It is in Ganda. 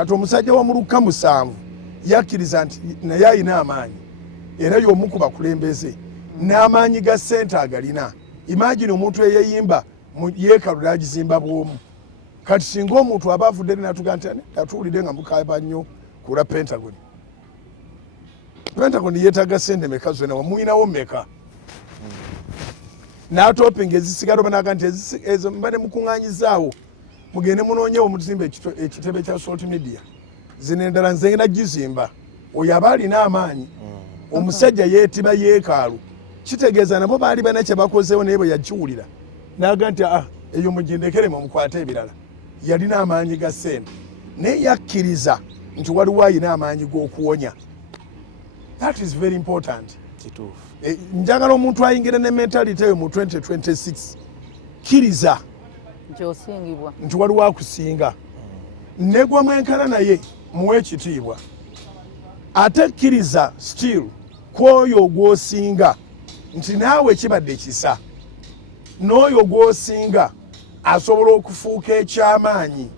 kati omusajja wa muluka 7 yakkiriza nti naye alina amaanyi era y'omu ku bakulembeze n'amaanyi ga ssente agalina. Imagine omuntu eyeyimba mu yeekaalu n'agizimba bw'omu. Kati singa omuntu aba avudde n'atuga nti atuwulidde nga mukaaba nnyo kula Pentagon. Pentagon yeetaaga ssente meka zonna muyinawo mmeka? N'atopinga ezisigala banaga nti ezo mbadde mukuŋŋaanyizaawo mugende munoonyewo muzimba ekitebe kya Salt Media. Zino endala nze ngenda gizimba. Oyo aba alina amaanyi. Omusajja yeetiba yeekaalu. Kitegeeza nabo baali bana kye bakozeewo naye bwe yakiwulira. N'aga nti eyo mugindekeremu omukwate ebirala. Yalina amaanyi ga ssente. Naye yakkiriza nti waliwo ayina amaanyi g'okuwonya. That is very important. Njagala omuntu ayingira ne mentality eyo mu 2026. Kkiriza nti waliwo akusinga. Negwa mwenkana naye muwe ekitiibwa. Ate kkiriza still kwoyo gw'osinga nti naawe kibadde kisa. N'oyo gw'osinga asobola okufuuka eky'amaanyi.